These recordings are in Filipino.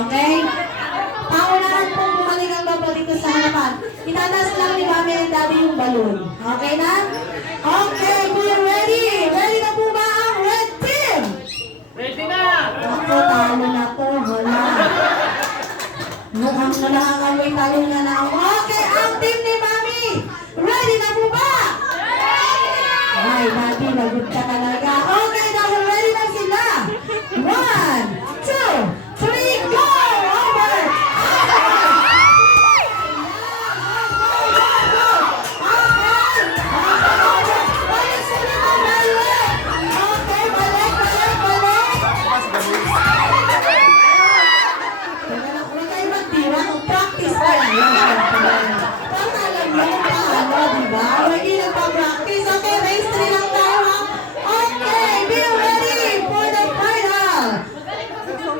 Okay? Paunahan pong bumalik ang lobo dito sa harapan. Itataas lang ni Mami and Daddy yung balloon. Okay na? Okay, be ready! Ready na po ba ang red team? Ready na! Ako, talo na to. Wala. Mukhang nakakaway talo na na. Okay, ang team ni Mami! Ready na po ba? Ay, Daddy, lagot ka talaga. Okay, dahil ready na sila. 1, 2, 3, go! Over! Practice ka lang. Para alam mo kung paano, diba? Hindi nagpa-practice. Okay, race 3 lang tayo, ha? Okay, be ready for the final.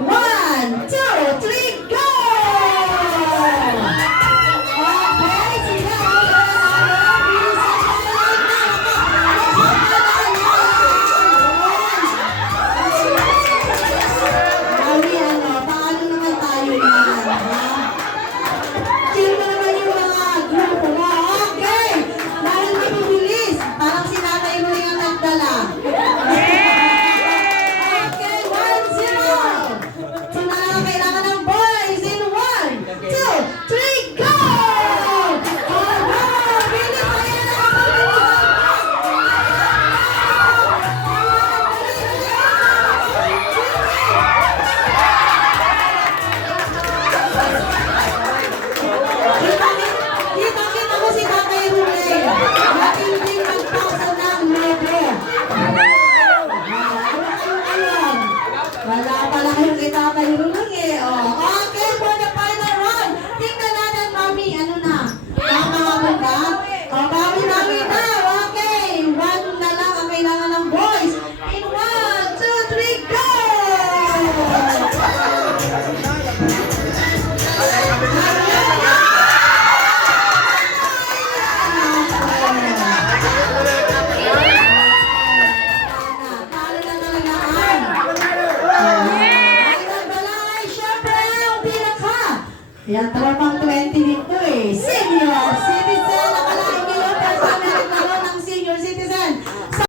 1, 2, 3, go! Okay, sila. Bilisan mo na. Paano naman tayo yan, ha? Chill mo naman yung mga grupo mo. Okay! Dahil mabibilis. Parang si Tatay mo yung nagdala. Okay, 1-0. So na lang kailangan ng boys in 1, 2, 3, go! Oh, go! Bilis na yan ang Kita mo si Tatay Rulay. Matinding magpasa ng lobo. Wala pala kayo kay Tatay Rulay eh. Okay, for the final round. Tingnan natin, Mami. Ano na? Kakakamon ka? Mami na. Okay. 1 na lang ang kailangan ng boys. In 1, 2, 3, go! Yan, tropang 20 dito eh. Sige!